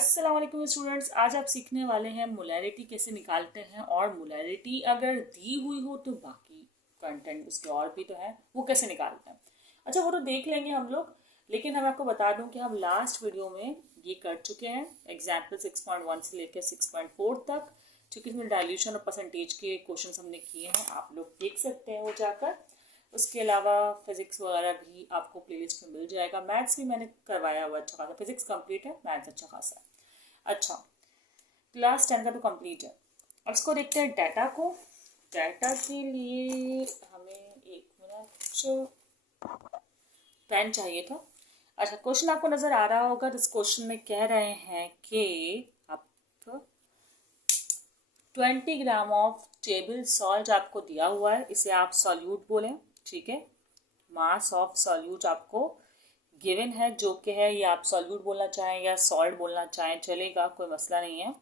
अस्सलाम वालेकुम स्टूडेंट्स, आज आप सीखने वाले हैं मोलैरिटी कैसे निकालते हैं और मोलैरिटी अगर दी हुई हो तो बाकी कंटेंट उसके और भी तो है वो कैसे निकालते हैं। अच्छा, वो तो देख लेंगे हम लोग, लेकिन हम आपको बता दूं कि हम लास्ट वीडियो में ये कर चुके हैं एग्जाम्पल 6.1 से लेकर 6.4 तक, क्योंकि इसमें डाइल्यूशन और परसेंटेज के क्वेश्चन हमने किए हैं, आप लोग देख सकते हैं वो जाकर। उसके अलावा फिजिक्स वगैरह भी आपको प्लेलिस्ट में मिल जाएगा। मैथ्स भी मैंने करवाया हुआ अच्छा खासा, फिजिक्स कंप्लीट है, मैथ्स अच्छा खासा है। अच्छा, क्लास 10 का तो कंप्लीट है। अब इसको देखते हैं डाटा को। डाटा के लिए हमें एक मिनट पेन चाहिए था। अच्छा, क्वेश्चन आपको नजर आ रहा होगा। इस क्वेश्चन में कह रहे हैं कि आप 20 ग्राम ऑफ टेबल सॉल्ट आपको दिया हुआ है, इसे आप सॉल्यूट बोलें, ठीक है। मास ऑफ सॉल्यूट आपको गिवन है, जो कि है, ये आप सॉल्यूट बोलना चाहें या सॉल्ट बोलना चाहें चलेगा, कोई मसला नहीं है।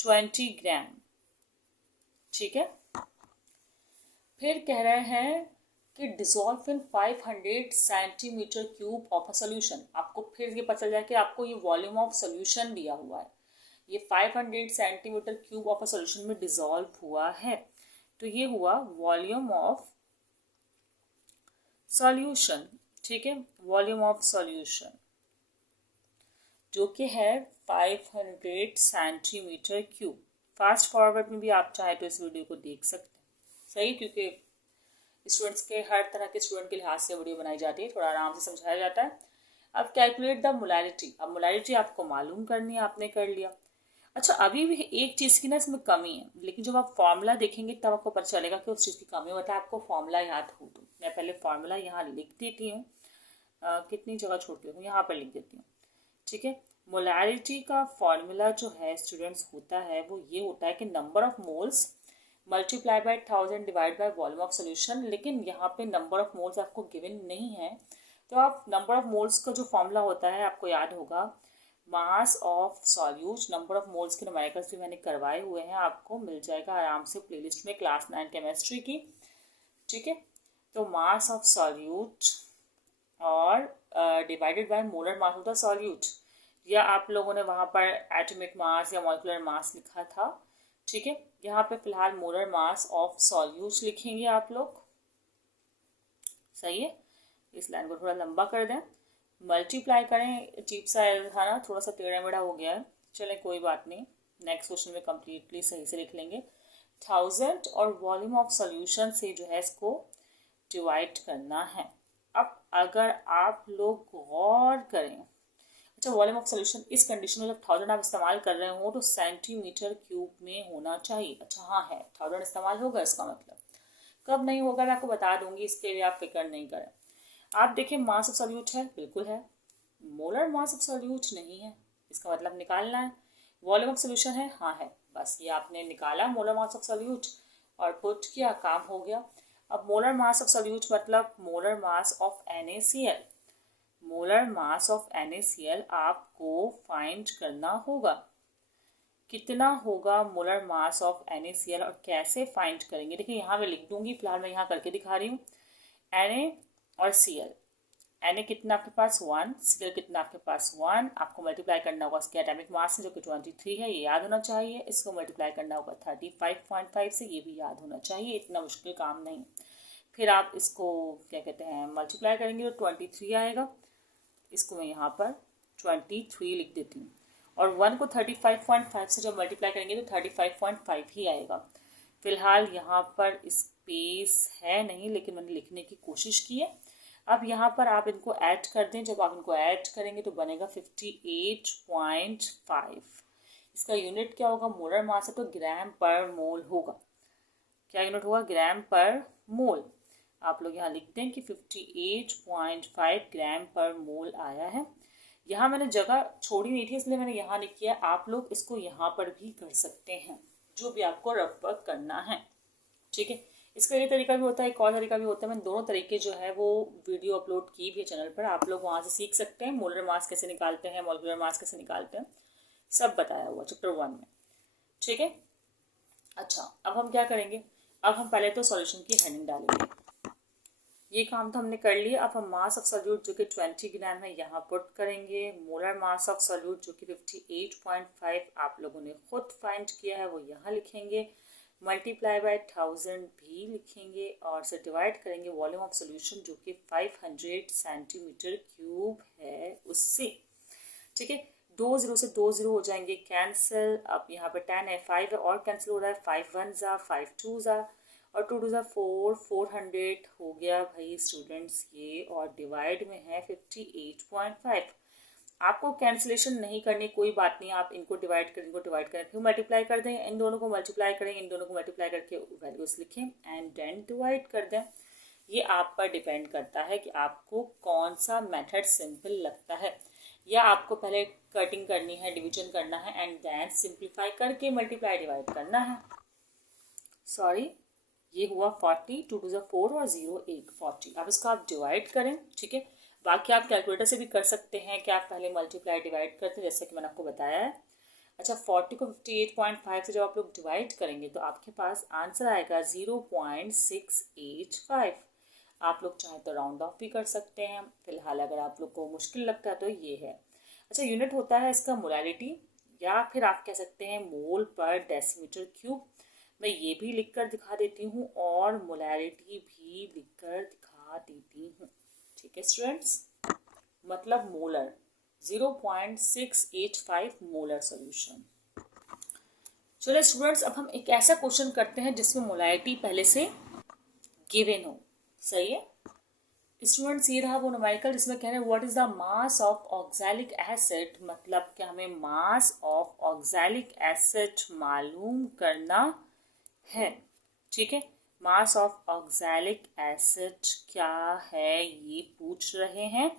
20 ग्राम, ठीक है। फिर कह रहे हैं कि dissolve in 500 centimetre cube of a solution. आपको फिर ये पता चल जाए कि आपको ये वॉल्यूम ऑफ सोल्यूशन दिया हुआ है, ये 500 centimetre cube of a solution में डिजोल्व हुआ है, तो ये हुआ वॉल्यूम ऑफ सॉल्यूशन, ठीक है। वॉल्यूम ऑफ सॉल्यूशन जो कि है 500 सेंटीमीटर क्यूब। फास्ट फॉरवर्ड में भी आप चाहे तो इस वीडियो को देख सकते हैं, सही, क्योंकि स्टूडेंट्स के हर तरह के स्टूडेंट के लिहाज से वीडियो बनाई जाती है, थोड़ा आराम से समझाया जाता है। अब कैलकुलेट द मोलैरिटी। अब मोलैरिटी आपको मालूम करनी है, आपने कर लिया। अच्छा, अभी भी एक चीज़ की ना इसमें कमी है, लेकिन जब आप फॉर्मूला देखेंगे तब आपको पता चलेगा कि उस चीज़ की कमी, मतलब आपको फॉर्मूला याद हो। तो मैं पहले फॉर्मूला यहाँ लिख देती हूँ, कितनी जगह छोड़ती हूँ, यहाँ पर लिख देती हूँ, ठीक है। मोलैरिटी का फॉर्मूला जो है स्टूडेंट्स होता है वो ये होता है कि number of moles multiply by 1000 divide by volume of solution. लेकिन यहाँ पे नंबर ऑफ मोल्स आपको गिवन नहीं है, तो आप नंबर ऑफ मोल्स का जो फॉर्मूला होता है आपको याद होगा, mass of solute. Number of moles के न्यूमेरिकल्स भी मैंने करवाए हुए हैं, आपको मिल जाएगा आराम से प्लेलिस्ट में, क्लास 9 केमिस्ट्री की, ठीक है। तो मास ऑफ सॉल्यूट और divided by molar mass of the solute, या आप लोगों ने वहाँ पर एटॉमिक मास या मॉलिक्यूलर मास लिखा था, ठीक है। यहाँ पे फिलहाल मोलर मास ऑफ सॉल्यूट लिखेंगे आप लोग, सही है। इस लाइन को थोड़ा लंबा कर दें, मल्टीप्लाई करें, अजीब सा था ना, थोड़ा सा टेढ़ा मेढ़ा हो गया है, चले कोई बात नहीं, नेक्स्ट क्वेश्चन में कंप्लीटली सही से लिख लेंगे। 1000 और वॉल्यूम ऑफ सॉल्यूशन से जो है इसको डिवाइड करना है। अब अगर आप लोग गौर करें, अच्छा, वॉल्यूम ऑफ सोल्यूशन इस कंडीशन में जब 1000 आप इस्तेमाल कर रहे हो तो सेंटीमीटर क्यूब में होना चाहिए। अच्छा हाँ है, 1000 इस्तेमाल होगा, इसका मतलब कब नहीं होगा मैं आपको बता दूंगी, इसके लिए आप फिक्र नहीं करें। आप देखें, मास ऑफ सोल्यूट है, बिल्कुल है। मोलर मास ऑफ सोल्यूट नहीं है, इसका मतलब निकालना है। वॉल्यूम ऑफ सोल्यूशन है, हाँ है, बस ये आपने निकाला मोलर मास ऑफ सोल्यूट और पुट किया, काम हो गया। अब मोलर मास ऑफ सोल्यूट मतलब molar mass of NaCl। Molar mass of NaCl आपको फाइंड करना होगा, कितना होगा मोलर मास ऑफ NaCl और कैसे फाइंड करेंगे। देखिए यहाँ मैं लिख दूंगी, फिलहाल मैं यहाँ करके दिखा रही हूँ। Na और Cl, Na कितना आपके पास 1, Cl कितना आपके पास 1, आपको मल्टीप्लाई करना होगा इसके एटॉमिक मास से जो कि 23 है, ये याद होना चाहिए। इसको मल्टीप्लाई करना होगा 35.5 से, ये भी याद होना चाहिए, इतना मुश्किल काम नहीं। फिर आप इसको क्या कहते हैं मल्टीप्लाई करेंगे तो 23 आएगा, इसको मैं यहाँ पर 23 लिख देती हूँ, और 1 को 35.5 से जब मल्टीप्लाई करेंगे तो 35.5 ही आएगा। फिलहाल यहाँ पर स्पेस है नहीं, लेकिन मैंने लिखने की कोशिश की है। अब यहाँ पर आप इनको ऐड कर दें, जब आप इनको ऐड करेंगे तो बनेगा 58.5। इसका यूनिट क्या होगा, मोलर मास है तो ग्राम पर मोल होगा। क्या यूनिट होगा, ग्राम पर मोल। आप लोग यहाँ लिखते हैं कि 58.5 ग्राम पर मोल आया है। यहाँ मैंने जगह छोड़ी नहीं थी इसलिए मैंने यहाँ लिख किया, आप लोग इसको यहाँ पर भी कर सकते हैं, जो भी आपको रफ वर्क करना है, ठीक है। इसका ये तरीका भी होता है, एक और तरीका भी होता है, मैंने दोनों तरीके जो है वो वीडियो अपलोड की भी है चैनल पर, आप लोग वहाँ से सीख सकते हैं। मोलर मास कैसे निकालते हैं, मॉलिक्यूलर मास कैसे निकालते हैं, सब बताया हुआ चैप्टर 1 में, ठीक है। अच्छा, अब हम क्या करेंगे, अब हम पहले तो सॉल्यूशन की हेडिंग डालेंगे। ये काम तो हमने कर लिया। अब हम मास ऑफ सॉल्यूट जो कि 20 ग्राम है यहाँ पुट करेंगे। मोलर मास ऑफ सॉल्यूट जो कि 58.5 आप लोगों ने खुद फाइंड किया है वो यहाँ लिखेंगे, मल्टीप्लाई बाय 1000 भी लिखेंगे और से डिवाइड करेंगे वॉल्यूम ऑफ सॉल्यूशन जो कि 500 सेंटीमीटर क्यूब है उससे। ठीक है, 2 0 से 2 0 हो जाएंगे कैंसिल। अब यहाँ पे 10 है, 5 है और कैंसिल हो रहा है, 5 1 ज़ा 5 2 ज़ा और 2 2 ज़ा 4, 400 हो गया भाई स्टूडेंट्स ये, और डिवाइड में है 58.5। आपको कैंसिलेशन नहीं करनी, कोई बात नहीं, आप इनको डिवाइड करें फिर मल्टीप्लाई कर दें, इन दोनों को मल्टीप्लाई करें, इन दोनों को मल्टीप्लाई करके वैल्यूज लिखें एंड देन डिवाइड कर दें। ये आप पर डिपेंड करता है कि आपको कौन सा मेथड सिंपल लगता है, या आपको पहले कटिंग करनी है, डिवीजन करना है एंड देन सिंप्लीफाई करके मल्टीप्लाई डिवाइड करना है। सॉरी, ये हुआ 40, 2 2 4 और 0 1 40। अब इसको आप डिवाइड करें। ठीक है, बाकी आप कैलकुलेटर से भी कर सकते हैं कि आप पहले मल्टीप्लाई डिवाइड करते हैं जैसे कि मैंने आपको बताया है। अच्छा, 40 को 58.5 से जब आप लोग डिवाइड करेंगे तो आपके पास आंसर आएगा 0.685। आप लोग चाहे तो राउंड ऑफ भी कर सकते हैं, फिलहाल अगर आप लोग को मुश्किल लगता है तो ये है। अच्छा, यूनिट होता है इसका मोलारिटी, या फिर आप कह सकते हैं मोल पर डेसीमीटर क्यूब। मैं ये भी लिखकर दिखा देती हूँ और मोलारिटी भी लिखकर दिखा देती हूँ। ठीक है स्टूडेंट्स, मतलब मोलर 0.685 मोलर सॉल्यूशन। चलिए स्टूडेंट्स, अब हम एक ऐसा क्वेश्चन करते हैं जिसमें मोलारिटी पहले से गिवन हो। सही है स्टूडेंट्स, ये रहा वो न्यूमेरिकल जिसमें कह रहे हैं what is the mass of oxalic acid, मतलब कि हमें मास ऑफ ऑक्सैलिक एसिड मालूम करना है। ठीक है, मास ऑफ ऑक्सैलिक एसिड क्या है ये पूछ रहे हैं,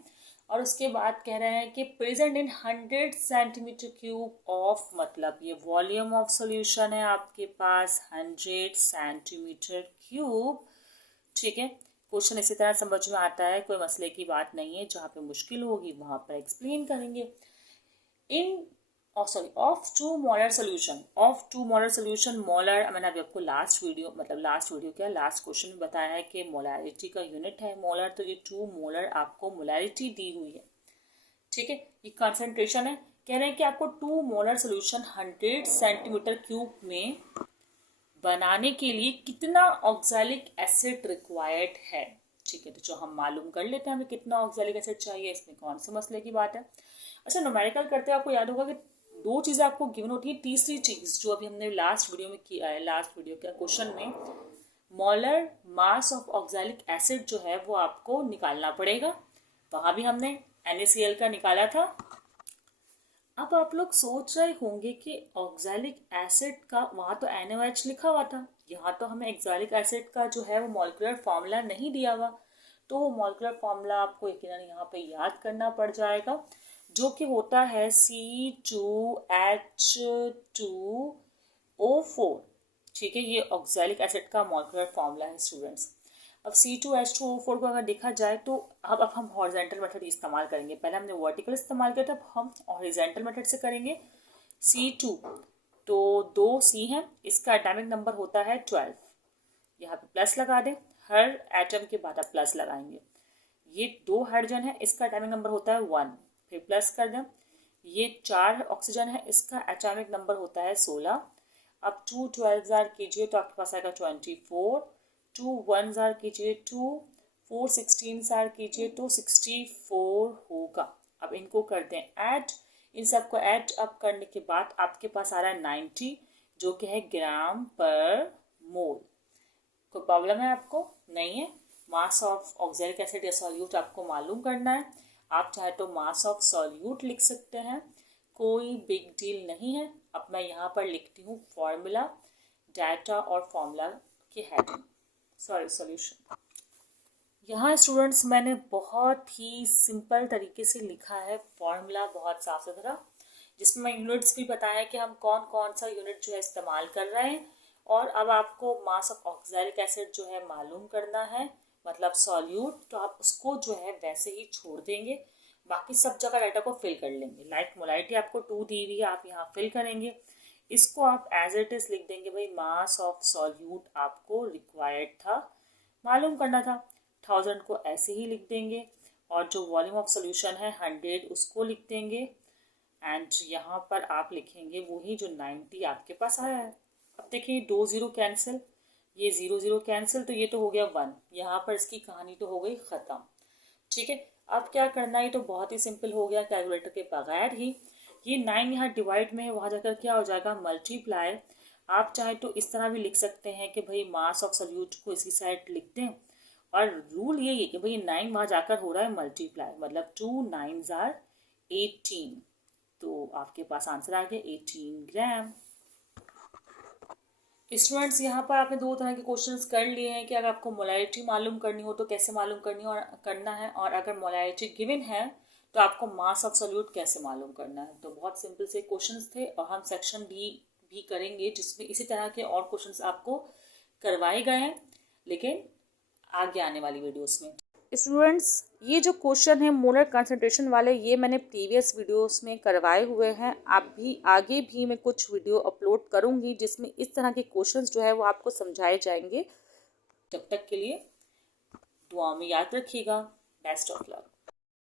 और उसके बाद कह रहे हैं कि present in 100 centimetre cube of, मतलब ये वॉल्यूम ऑफ सॉल्यूशन है आपके पास 100 सेंटीमीटर क्यूब। ठीक है, क्वेश्चन इसी तरह समझ में आता है, कोई मसले की बात नहीं है, जहाँ पे मुश्किल होगी वहाँ पर एक्सप्लेन करेंगे। In of two molar solution, molar मैंने अभी आपको लास्ट वीडियो क्या लास्ट क्वेश्चन में बताया है कि मोलैरिटी का यूनिट है मोलर, तो ये 2 मोलर आपको मोलैरिटी दी हुई है। ठीक है, ये कंसंट्रेशन है। कह रहे हैं कि आपको 2 मोलर सोल्यूशन 100 सेंटीमीटर क्यूब में बनाने के लिए कितना ऑक्सैलिक एसिड रिक्वायर्ड है। ठीक है, तो जो हम मालूम कर लेते हैं हमें कितना ऑक्सैलिक एसिड चाहिए, इसमें कौन से मसले की बात है। अच्छा, न्यूमेरिकल करते हैं आपको याद होगा कि 2 चीज़ें आपको गिवन होती है, तीसरी चीज़ जो अभी हमने लास्ट वीडियो में किया है, लास्ट वीडियो के क्वेश्चन में molar mass of oxalic acid जो है वो आपको निकालना पड़ेगा। वहाँ भी हमने NaCl का निकाला था। अब आप लोग सोच रहे होंगे कि ऑक्सैलिक एसिड का वहाँ तो NaOH लिखा हुआ था, यहाँ तो हमें ऑक्सैलिक एसिड का जो है वो मॉलिक्यूलर फॉर्मूला नहीं दिया हुआ, तो वो मॉलिक्यूलर फॉर्मूला आपको यकीनन यहाँ पे याद करना पड़ जाएगा, जो कि होता है C2H2O4। ठीक है, ये ऑक्सैलिक एसिड का मॉलिक्यूलर फॉर्मूला है स्टूडेंट्स। अब C2H2O4 को अगर देखा जाए तो अब हम हॉरिजॉन्टल मेथड इस्तेमाल करेंगे, पहले हमने वर्टिकल इस्तेमाल किया था, अब हम हॉरिजॉन्टल मेथड से करेंगे। C2 तो 2 C है, इसका एटॉमिक नंबर होता है 12, यहाँ पे प्लस लगा दें, हर एटम के बाद आप प्लस लगाएंगे। ये 2 हाइड्रोजन है, इसका एटॉमिक नंबर होता है 1, फिर प्लस कर दें। ये 4 ऑक्सीजन है, इसका एटॉमिक नंबर होता है 16। अब 2 12 जार कीजिए तो आपके पास आएगा 24, 2 1 जार कीजिए 2, 4 16 जार कीजिए तो 64 होगा। अब इनको कर दें ऐड, इन सबको ऐड अप करने के बाद आपके पास आ रहा है 90, जो कि है ग्राम पर मोल। कोई प्रॉब्लम है आपको? नहीं है। मास ऑफ ऑक्सैलिक एसिड या सॉल्यूट आपको मालूम करना है, आप चाहे तो मास ऑफ सॉल्यूट लिख सकते हैं, कोई बिग डील नहीं है। अब मैं यहाँ पर लिखती हूँ फॉर्मूला, डाटा और फॉर्मूला की हेडिंग, सॉल्यूशन। यहाँ स्टूडेंट्स मैंने बहुत ही सिंपल तरीके से लिखा है फॉर्मूला, बहुत साफ सुथरा, जिसमें मैं यूनिट्स भी बताया कि हम कौन कौन सा यूनिट जो है इस्तेमाल कर रहे हैं। और अब आपको मास ऑफ ऑक्सैलिक एसिड जो है मालूम करना है, मतलब सॉल्यूट, तो आप उसको जो है वैसे ही छोड़ देंगे, बाकी सब जगह डाटा को फिल कर लेंगे। लाइक मोलारिटी आपको 2 दी हुई है, आप यहाँ फिल करेंगे, इसको आप एज इट इज लिख देंगे भाई मास ऑफ सॉल्यूट आपको रिक्वायर्ड था, मालूम करना था। 1000 को ऐसे ही लिख देंगे और जो वॉल्यूम ऑफ सोल्यूशन है 100 उसको लिख देंगे एंड यहाँ पर आप लिखेंगे वही जो 90 आपके पास आया है। अब देखिए 2 0 कैंसिल, ये 0 0 कैंसिल, तो ये तो हो गया 1। यहाँ पर इसकी कहानी तो हो गई ख़त्म। ठीक है, अब क्या करना है, तो बहुत ही सिंपल हो गया कैलकुलेटर के बगैर ही। ये 9 यहाँ डिवाइड में है, वहाँ जाकर क्या हो जाएगा मल्टीप्लाई। आप चाहे तो इस तरह भी लिख सकते हैं कि भाई मास ऑफ सॉल्यूट को इसी साइड लिख दें, और रूल यही है कि भाई 9 वहाँ जाकर हो रहा है मल्टीप्लाई, मतलब 2 9s are 18, तो आपके पास आंसर आ गया 18 ग्राम। स्टूडेंट्स यहाँ पर आपने दो तरह के क्वेश्चंस कर लिए हैं कि अगर आपको मोलैरिटी मालूम करनी हो तो कैसे मालूम करनी और करना है, और अगर मोलैरिटी गिवन है तो आपको मास ऑफ सॉल्यूट कैसे मालूम करना है। तो बहुत सिंपल से क्वेश्चंस थे, और हम सेक्शन डी भी करेंगे जिसमें इसी तरह के और क्वेश्चंस आपको करवाए गए हैं, लेकिन आगे आने वाली वीडियोस में। स्टूडेंट्स ये जो क्वेश्चन है मोलर कंसंट्रेशन वाले, ये मैंने प्रीवियस वीडियोस में करवाए हुए हैं। आप भी आगे भी मैं कुछ वीडियो अपलोड करूंगी जिसमें इस तरह के क्वेश्चंस जो है वो आपको समझाए जाएंगे। तब तक के लिए दुआ में याद रखिएगा। Best of luck.